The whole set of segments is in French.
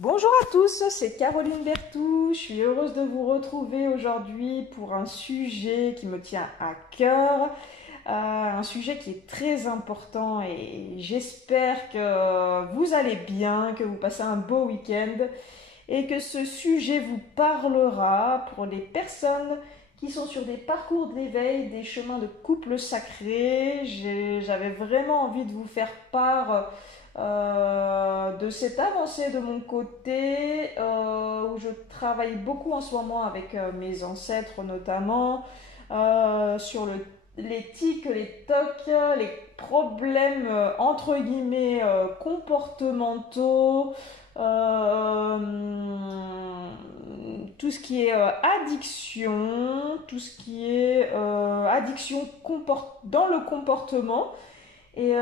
Bonjour à tous, c'est Caroline Bertou. Je suis heureuse de vous retrouver aujourd'hui pour un sujet qui me tient à cœur, un sujet qui est très important et j'espère que vous allez bien, que vous passez un beau week-end et que ce sujet vous parlera pour les personnes qui sont sur des parcours d'éveil, des chemins de couple sacré. J'avais vraiment envie de vous faire part de cette avancée de mon côté, où je travaille beaucoup en ce moment avec mes ancêtres notamment, sur les tics, les tocs, les problèmes entre guillemets comportementaux, euh, tout ce qui est addiction, tout ce qui est addiction dans le comportement. Et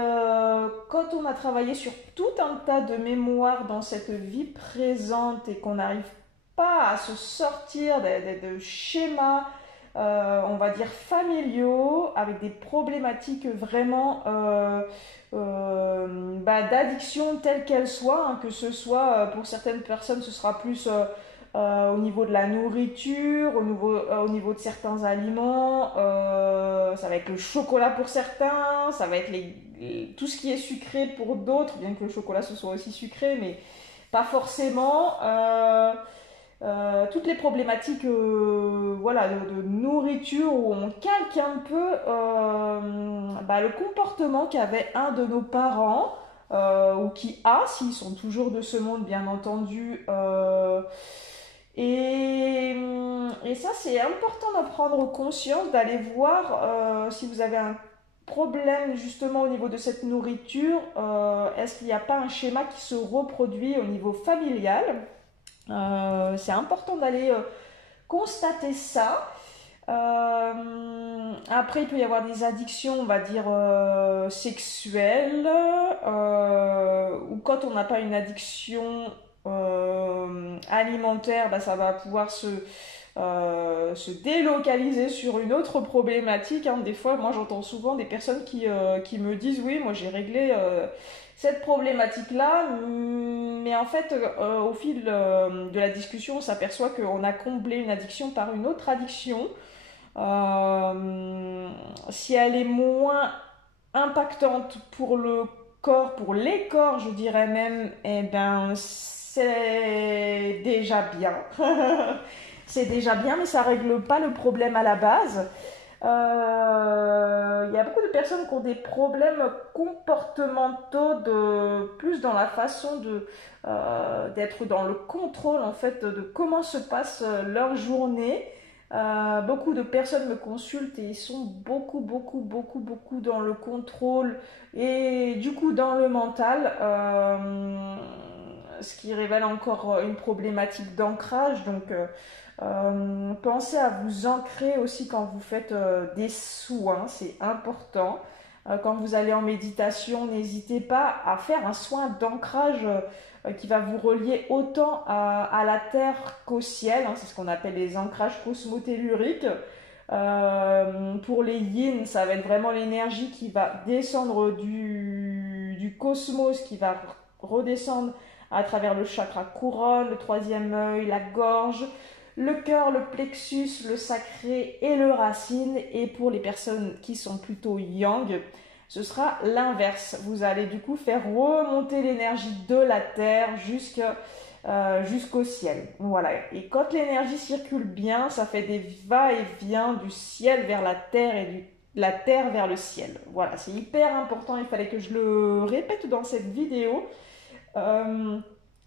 quand on a travaillé sur tout un tas de mémoires dans cette vie présente et qu'on n'arrive pas à se sortir de schémas, on va dire familiaux, avec des problématiques vraiment d'addiction telle qu'elle soit, hein, que ce soit pour certaines personnes, ce sera plus au niveau de la nourriture, au niveau de certains aliments, ça va être le chocolat pour certains, ça va être tout ce qui est sucré pour d'autres, bien que le chocolat ce soit aussi sucré, mais pas forcément. Toutes les problématiques voilà, de nourriture où on calque un peu le comportement qu'avait un de nos parents, ou qui a, s'ils sont toujours de ce monde bien entendu. Et ça, c'est important d'en prendre conscience, d'aller voir si vous avez un problème justement au niveau de cette nourriture. Est-ce qu'il n'y a pas un schéma qui se reproduit au niveau familial? C'est important d'aller constater ça. Après, il peut y avoir des addictions, on va dire, sexuelles, ou quand on n'a pas une addiction alimentaire, bah, ça va pouvoir se délocaliser sur une autre problématique, hein. Des fois, moi j'entends souvent des personnes qui me disent oui, moi j'ai réglé cette problématique-là, mais en fait, au fil de la discussion, on s'aperçoit qu'on a comblé une addiction par une autre addiction. Si elle est moins impactante pour le corps, pour les corps, je dirais même, eh ben, c'est déjà bien. C'est déjà bien, mais ça règle pas le problème à la base. Il y a beaucoup de personnes qui ont des problèmes comportementaux plus dans la façon d'être dans le contrôle en fait de comment se passe leur journée. Beaucoup de personnes me consultent et ils sont beaucoup dans le contrôle et du coup dans le mental, ce qui révèle encore une problématique d'ancrage. Donc pensez à vous ancrer aussi quand vous faites des soins, c'est important. Quand vous allez en méditation, n'hésitez pas à faire un soin d'ancrage qui va vous relier autant à la terre qu'au ciel, hein. C'est ce qu'on appelle les ancrages cosmotelluriques. Pour les yin, ça va être vraiment l'énergie qui va descendre du cosmos, qui va redescendre à travers le chakra couronne, le troisième œil, la gorge, le cœur, le plexus, le sacré et le racine. Et pour les personnes qui sont plutôt yang, ce sera l'inverse. Vous allez du coup faire remonter l'énergie de la terre jusqu'au ciel. Voilà. Et quand l'énergie circule bien, ça fait des va-et-vient du ciel vers la terre et de la terre vers le ciel. Voilà, c'est hyper important. Il fallait que je le répète dans cette vidéo.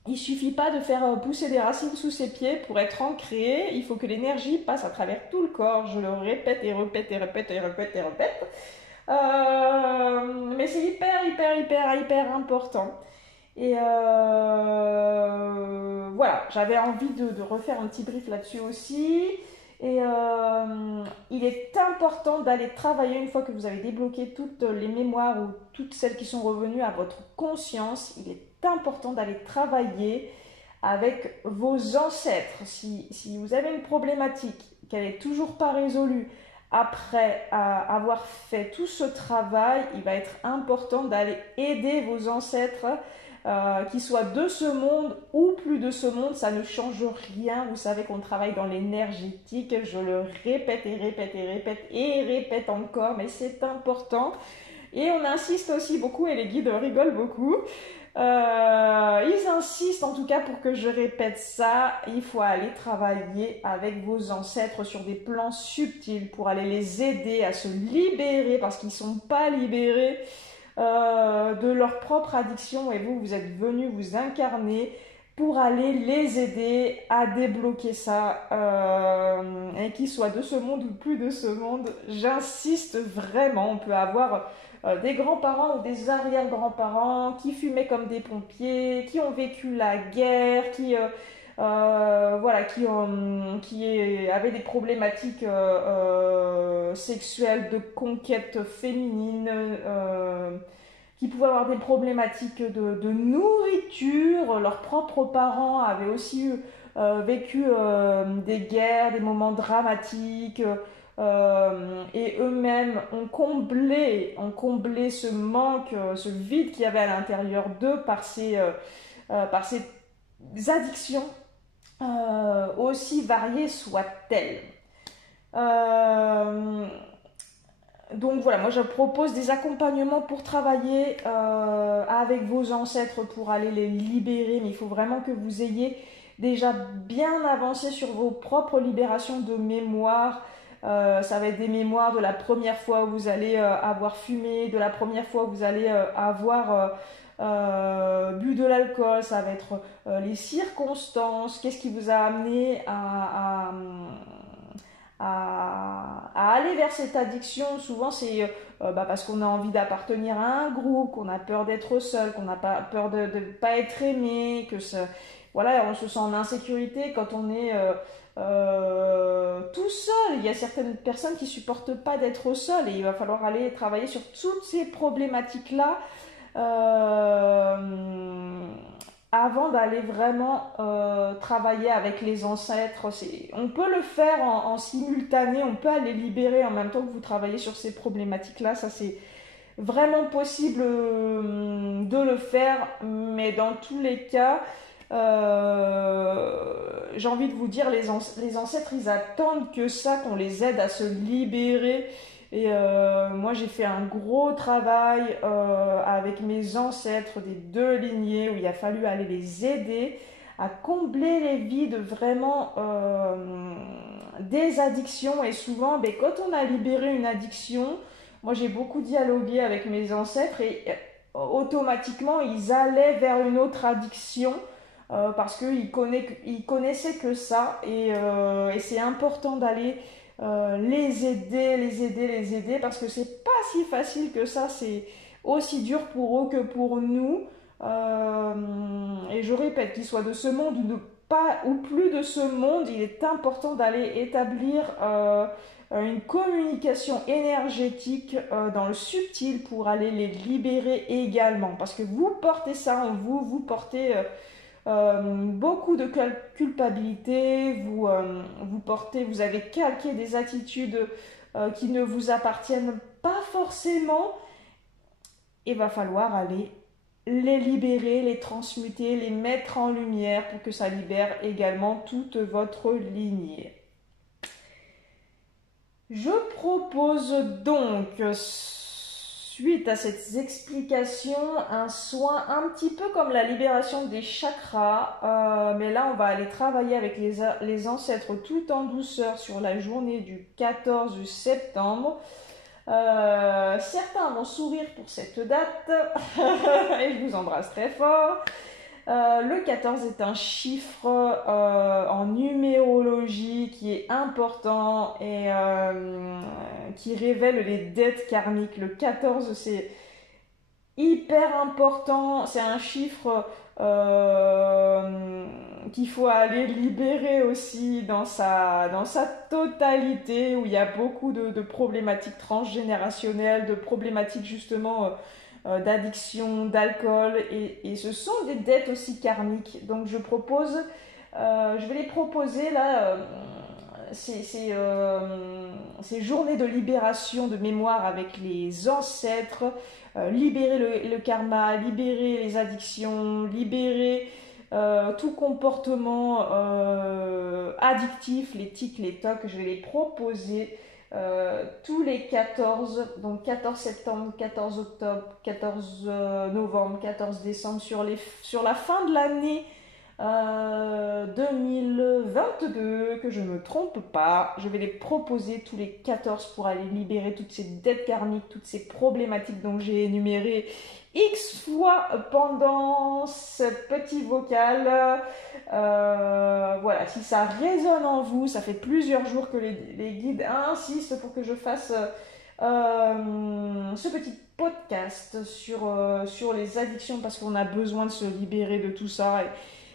Il suffit pas de faire pousser des racines sous ses pieds pour être ancré. Il faut que l'énergie passe à travers tout le corps. Je le répète et répète et répète et répète et répète. Mais c'est hyper important. Et voilà, j'avais envie de refaire un petit brief là-dessus aussi. Et il est important d'aller travailler une fois que vous avez débloqué toutes les mémoires ou toutes celles qui sont revenues à votre conscience. Il est important d'aller travailler avec vos ancêtres. Si vous avez une problématique qu'elle n'est toujours pas résolue, après avoir fait tout ce travail, il va être important d'aller aider vos ancêtres qu'il soit de ce monde ou plus de ce monde, ça ne change rien. Vous savez qu'on travaille dans l'énergétique, je le répète et répète et répète et répète encore, mais c'est important. Et on insiste aussi beaucoup, et les guides rigolent beaucoup. Ils insistent en tout cas pour que je répète ça. Il faut aller travailler avec vos ancêtres sur des plans subtils pour aller les aider à se libérer parce qu'ils ne sont pas libérés de leur propre addiction. Et vous, vous êtes venus vous incarner pour aller les aider à débloquer ça et qu'ils soient de ce monde ou plus de ce monde. J'insiste vraiment, on peut avoir des grands-parents ou des arrière-grands-parents qui fumaient comme des pompiers, qui ont vécu la guerre, voilà, qui avaient des problématiques sexuelles, de conquête féminine, qui pouvaient avoir des problématiques de nourriture. Leurs propres parents avaient aussi vécu des guerres, des moments dramatiques. Et eux-mêmes ont comblé ce manque, ce vide qu'il y avait à l'intérieur d'eux par ces addictions, aussi variées soient-elles. Donc voilà, moi je propose des accompagnements pour travailler avec vos ancêtres pour aller les libérer, mais il faut vraiment que vous ayez déjà bien avancé sur vos propres libérations de mémoire. Ça va être des mémoires de la première fois où vous allez avoir fumé, de la première fois où vous allez avoir bu de l'alcool. Ça va être les circonstances, qu'est-ce qui vous a amené à aller vers cette addiction. Souvent c'est parce qu'on a envie d'appartenir à un groupe, qu'on a peur d'être seul, qu'on a peur de ne pas être aimé, voilà, on se sent en insécurité quand on est tout seul. Il y a certaines personnes qui supportent pas d'être seul et il va falloir aller travailler sur toutes ces problématiques là avant d'aller vraiment travailler avec les ancêtres. On peut le faire en simultané, on peut aller libérer en même temps que vous travaillez sur ces problématiques là. Ça c'est vraiment possible de le faire, mais dans tous les cas j'ai envie de vous dire, les ancêtres ils attendent que ça, qu'on les aide à se libérer. Et moi j'ai fait un gros travail avec mes ancêtres des deux lignées où il a fallu aller les aider à combler les vides vraiment des addictions. Et souvent quand on a libéré une addiction, moi j'ai beaucoup dialogué avec mes ancêtres et automatiquement ils allaient vers une autre addiction. Parce qu'ils connaissaient que ça et c'est important d'aller les aider parce que c'est pas si facile que ça, c'est aussi dur pour eux que pour nous. Et je répète, qu'ils soient de ce monde ou plus de ce monde, il est important d'aller établir une communication énergétique dans le subtil pour aller les libérer également, parce que vous portez ça en vous, vous portez beaucoup de culpabilité, vous avez calqué des attitudes qui ne vous appartiennent pas forcément. Il va falloir aller les libérer, les transmuter, les mettre en lumière pour que ça libère également toute votre lignée. Je propose donc, suite à cette explication, un soin un petit peu comme la libération des chakras, mais là on va aller travailler avec les ancêtres tout en douceur sur la journée du 14 septembre. Certains vont sourire pour cette date et je vous embrasse très fort. Le 14 est un chiffre en numérologie qui est important et qui révèle les dettes karmiques. Le 14, c'est hyper important. C'est un chiffre qu'il faut aller libérer aussi dans sa totalité, où il y a beaucoup de problématiques transgénérationnelles, de problématiques justement d'addiction, d'alcool, et ce sont des dettes aussi karmiques. Donc je vais les proposer là ces journées de libération de mémoire avec les ancêtres, libérer le karma, libérer les addictions, libérer tout comportement addictif, les tics, les tocs. Je vais les proposer tous les 14, donc 14 septembre, 14 octobre, 14 novembre, 14 décembre, sur la fin de l'année 2022, que je ne me trompe pas. Je vais les proposer tous les 14 pour aller libérer toutes ces dettes karmiques, toutes ces problématiques dont j'ai énuméré X fois pendant ce petit vocal. Voilà, si ça résonne en vous, ça fait plusieurs jours que les guides insistent pour que je fasse ce petit podcast sur les addictions, parce qu'on a besoin de se libérer de tout ça.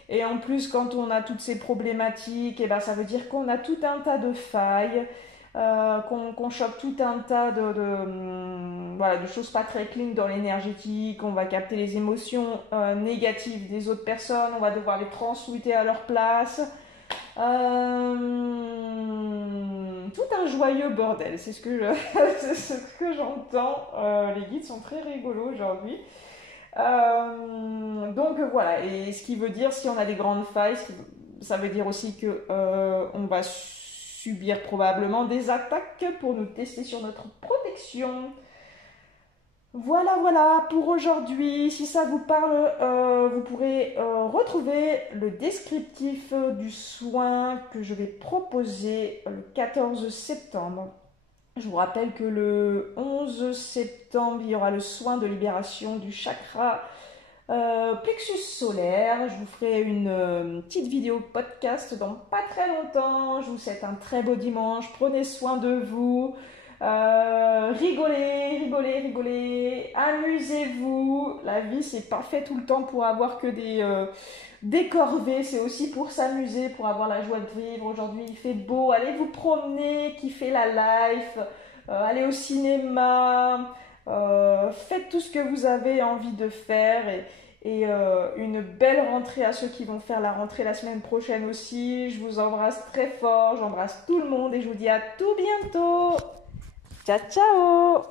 Et en plus, quand on a toutes ces problématiques, et ben, ça veut dire qu'on a tout un tas de failles, qu'on chope tout un tas voilà, de choses pas très clean dans l'énergétique. On va capter les émotions négatives des autres personnes, on va devoir les transmuter à leur place. Tout un joyeux bordel, c'est ce que c'est ce que j'entends. Les guides sont très rigolos aujourd'hui. Donc voilà, et ce qui veut dire, si on a des grandes failles, ça veut dire aussi que on va subir probablement des attaques pour nous tester sur notre protection. Voilà pour aujourd'hui. Si ça vous parle, vous pourrez retrouver le descriptif du soin que je vais proposer le 14 septembre. Je vous rappelle que le 11 septembre, il y aura le soin de libération du chakra plexus solaire. Je vous ferai une petite vidéo podcast dans pas très longtemps. Je vous souhaite un très beau dimanche. Prenez soin de vous. Rigolez. Amusez-vous. La vie, c'est pas fait tout le temps pour avoir que des corvées. C'est aussi pour s'amuser, pour avoir la joie de vivre. Aujourd'hui, il fait beau. Allez vous promener, kiffez la life. Allez au cinéma. Faites tout ce que vous avez envie de faire. Et une belle rentrée à ceux qui vont faire la rentrée la semaine prochaine aussi. Je vous embrasse très fort. J'embrasse tout le monde et je vous dis à tout bientôt. Ciao, ciao!